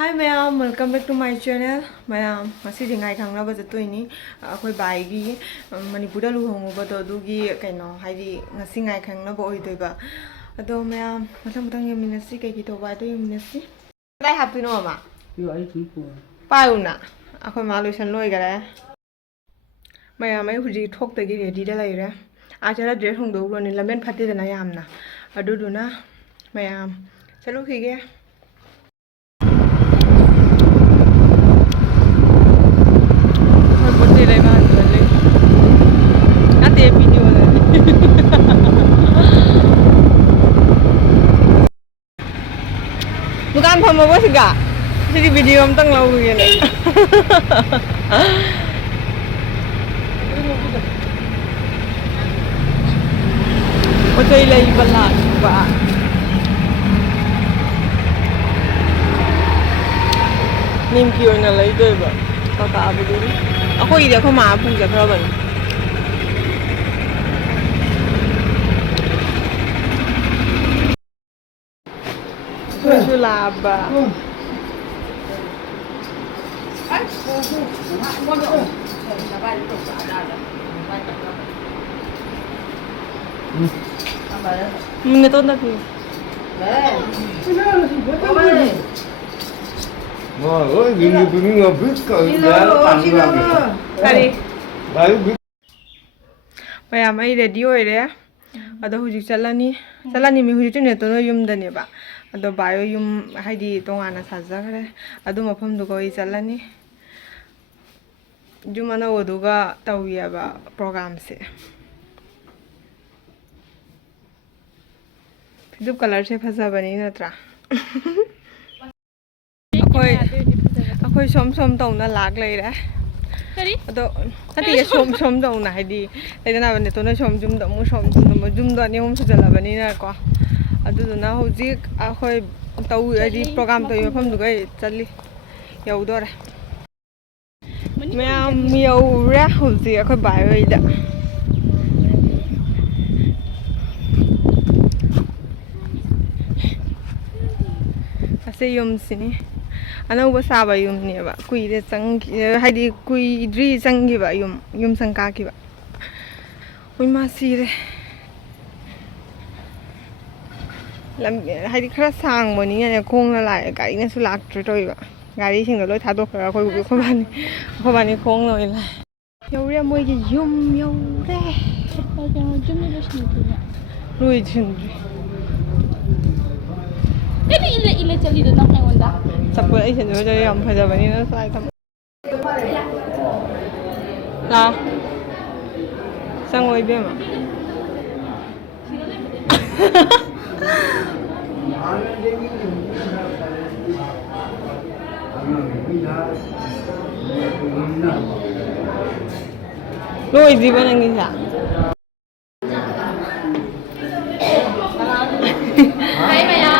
Hi ma'am, welcome back to my channel. Ma'am, masih Ngai khaangnaba jattoini. Akhoi bai gi Manipur lu hongoba do dugi kaino haidi ngasi Ngai khaangnaba oidoiba. Ado ma'am, mathang yeminasi kai ki toba do yeminasi. Dai hapino ma. Yo ai thui po. Pauna. Akhoi ma loisan loi gare. Ma'am ai huji thok tagi ready da laire. Ajara dress hongdo ro ni lamen phate dana yamna. Aduduna ma'am chalu khige. Bukan pama bos enggak? Jadi video am tang lau gini. Otoy lay bala ba. Nimki na lay doy ba. Tata abu dulu. Ako ide ako maabu sa traban. Sulaba. Mengeton tapi. Wah, ini ngabis kalau Kari. Maya mai ready oire. Ado hujik chalani mi hujik ne to yum dane ba. Ado bayo yum haidi tongana sajagare. Ado mafam du koi chalani. Jumana oduga tawiya ba program se. Fidup color se phasa bani natra. Akoi som tawna lag leire. Ado ati som tawna haidi ledana bane to na som jum da mu som jum da ne um sujala bani na ko aduna hojik akoi taw adi program to yofam dugai chali yaudore ma'am yaura hojik akoi bai oida ase yum sini anauba saba yum ne ba kuire chang haidi kuidri changi ba yum sangka ki ba oi ma sire lam haidi khara sang moni ne khong la lai gari ne su lak tro toi ba gari sing loi tha do khara ko bani khong loi la yaure moi gi yum yaure Jum ni lo sini tu. loi chin Ini ile cali do nak ngonda. sapul ai sen jo yam phaja bani na sai tham la sang oi be ma loi di ba nang isa Hai Maya.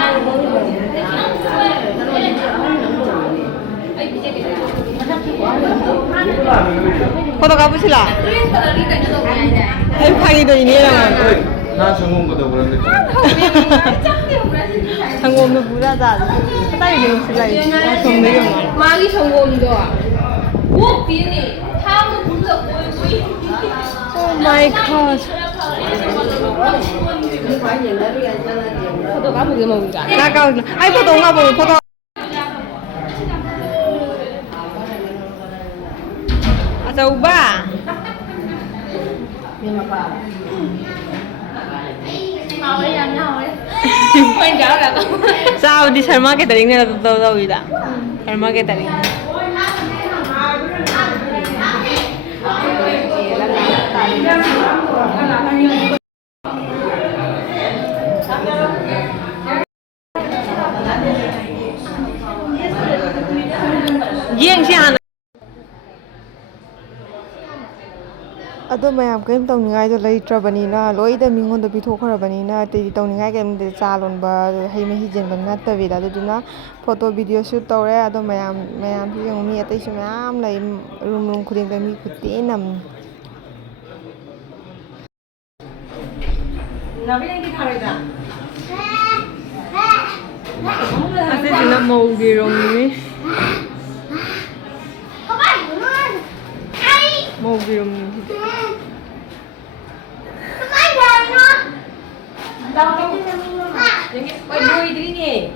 foto kapusila ai phagi do ini lang 나 성공 거다 그런데. 상공도 부자다 따위 내용 쓰라 좀 내용 Magi 성공도. 오 비니. 타고 분석 보이. Oh my god 포도 가보게 먹은가. 나가 ai foto nga bo foto Asau ba Mau đi làm nhau đấy. Quên gạo là con. sao đi Sharma cái taring này đâu vậy đã Sharma cái taring riêng xe ado mayam kaim tawningai do leitrabanina loida mingon do pithokharabanina te tawningai kaim de chalon ba hei mehi jenban na tawida aduna photo video shoot tawre ado mayam hi jeng mi atai su mayam lai room khuding da mi khutte nam nabi ngi tharoida Asisina maugi romni. Maugi romni. Quay đuôi đi nhỉ.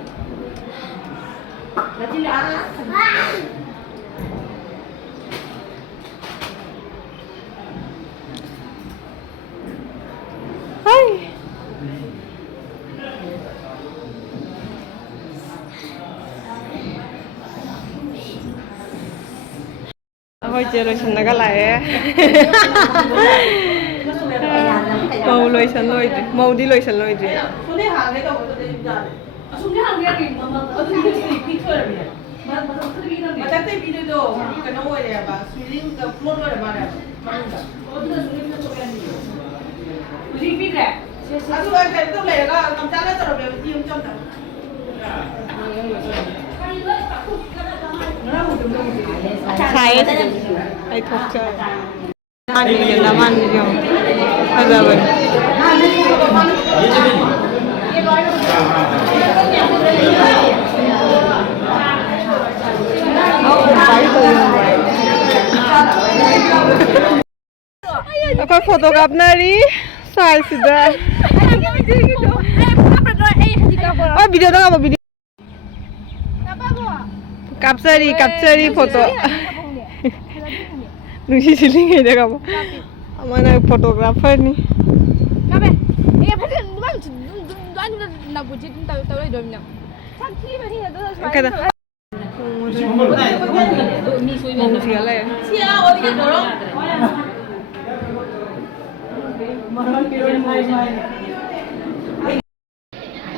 Là chỉ là Hi. Thôi chơi rồi xin nó cái lại màu lôi sân lôi màu đi lôi sân lôi gì Macam video tu, kena awak dia apa? Swimming ke float ada mana? Repeat deh. Aku akan tu leh lah, macam mana terus dia diam macam tu. Saya ai thuộc chơi ăn thì làm ăn thì nhiều bây giờ mình Apa photograph nari sai sudah. Oh video dah apa video? Capture photo. Nusi siling ini dah apa? Mana photographer ni? Kabe. Iya betul. Memang tuan nak buat itu tahu itu dom nak. Cantik macam ni tu. Kata. Mau siapa ya? Siapa orang yang dorong?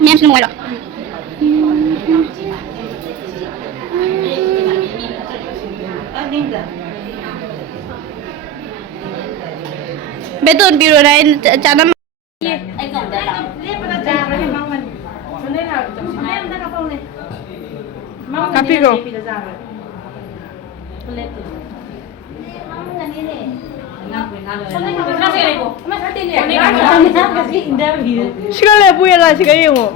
Mem semua dah. Betul biru lain cara. Kapi ko. Siapa le punya lah siapa yang mo.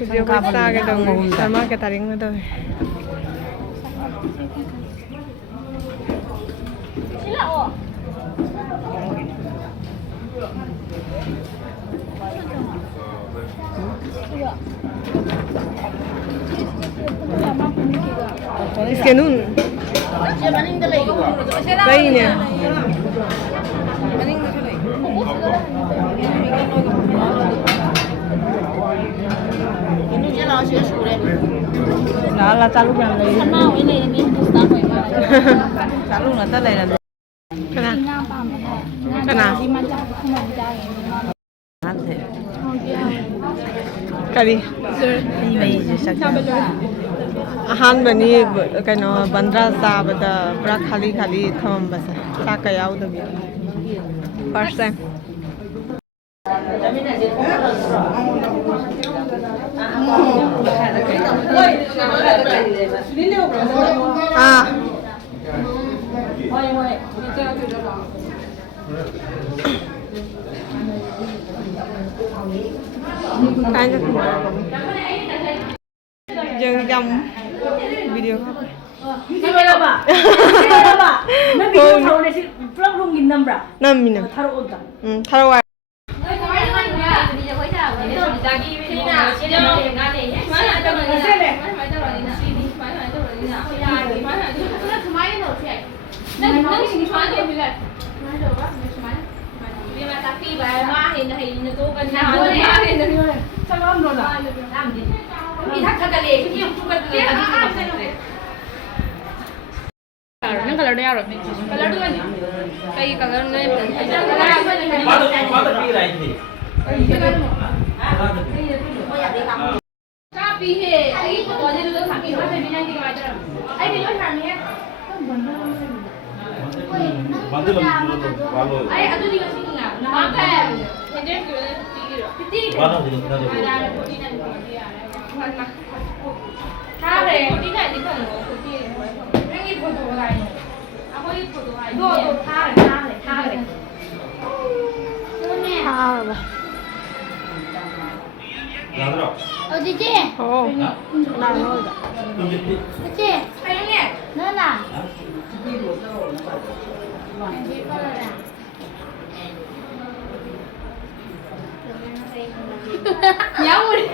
Video ko sa akin daw mo. Sama kita ring mo daw. Sila oh. इसके नून सही ने là चालू कर ले चालू ना तो ले ले kana kali ꯑꯍꯥꯟꯕꯅꯤ ꯀꯩꯅꯣ ꯕꯟꯗ꯭ꯔꯥ ꯆꯥꯕꯗ ꯄꯨꯔꯥ ꯈꯥꯂꯤ ꯊꯝꯃꯝꯕꯁꯦ ꯆꯥꯛꯀ ꯌꯥꯎꯗꯕꯤ ꯐꯥꯔꯁ time Jangan jam video apa? Siapa ba? Siapa ba? Nabi kau tahu ni si pulang rungin nombra. 6 minum. Taruh otak. Taruh air. Tapi bahaya ini tu kan nak. Salam dona. Ini tak ada lagi. Ini juga lagi. Yang color dia apa? Color tu kan? Kayak color ni. Tapi he, ini foto aja dulu tapi foto ni nanti kita macam. Ayo kita cari ni. Ayo atu juga sini nggak? Makan. Jadi kira. Mana juga kita ada. Ada foto ni nanti ada. Kare. Foto ni nanti kan? Foto ni. Ini foto lain. Aku ini foto lain. Dua, kare. 아, 봐. 어디지? 나 넣어다. 그치? 너나 야우리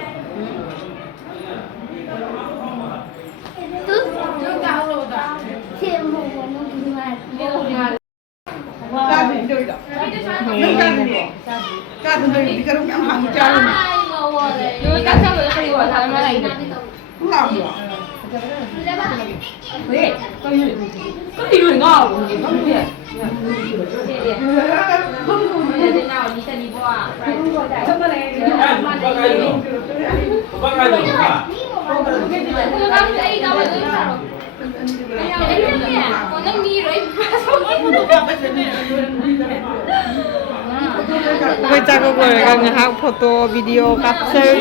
Bây giờ có người gần học photo video capture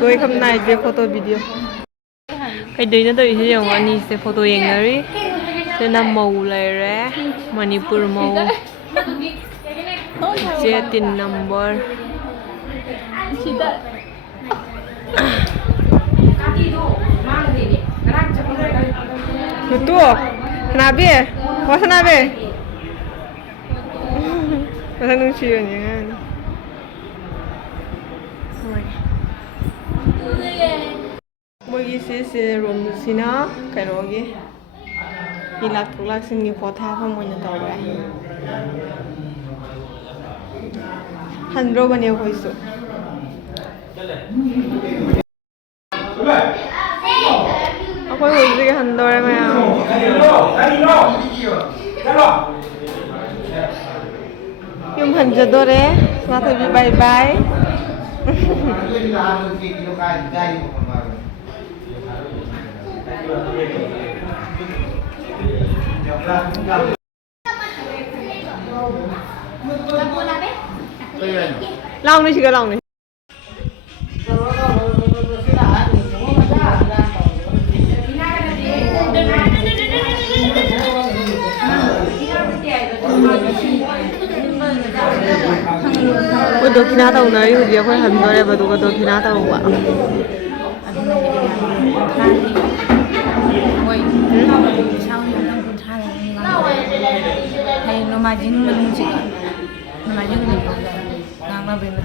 tôi không này về photo video cái đấy nó tới hiện anh đi sẽ photo yang đấy sẽ nằm màu lại ra Manipur màu sẽ tin number betul kenapa masa kenapa masa nuncian jangan Magi se rom sina kanogi ilak tulak singi potha pha moina tawra handro bane hoisu akoi hoisu ke handore maya yum hanjadore mathabi bye bye Long đi chị cái lòng này. Ôi đồ khi nào tao nói thì giờ phải hầm rồi và đồ khi nào tao quả. Hay nó mà dính mình chỉ nó mà dính mình ngang nó bên mình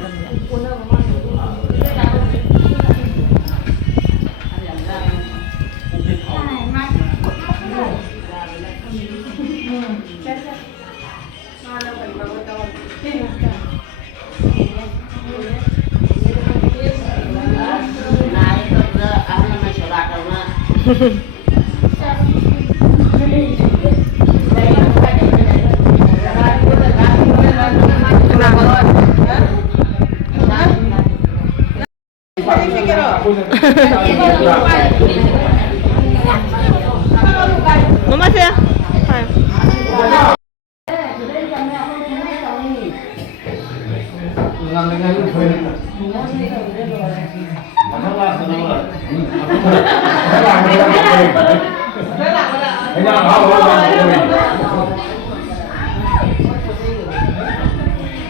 Mama saya.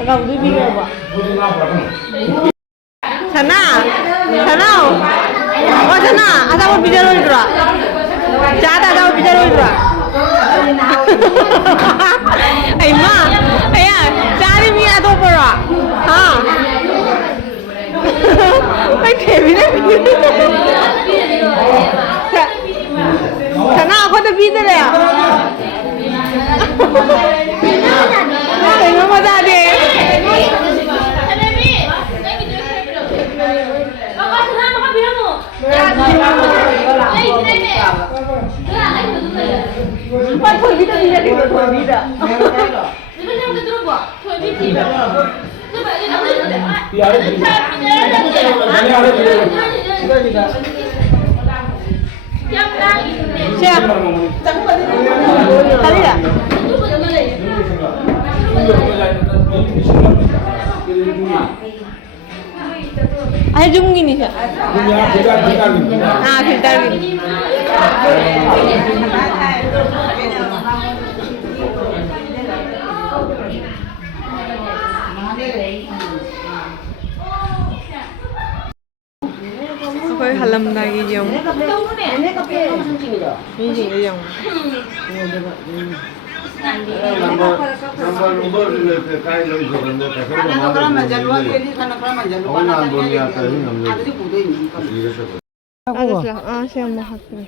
Kalau di video apa? Sana, sana. Oh sana, ada mau bicara dulu lah. Jangan ada mau bicara dulu lah. Ay ma, ayan, cari mi ato pura. Ha. Ay tebi na. Sana ako to bicara ya. Ay mama tadi. Thôi biết đi ra đi rồi thôi biết à. Siap. Tadi dah. Ayo zoom gini sih. Ah, filter gini. Ako'y halamnagi yung hindi yung Alas lang. Siya mahak na.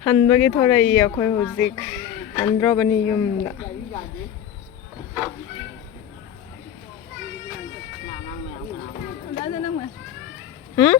한박이 돌아이야 거의 오직 안 들어보니 юм다. 응?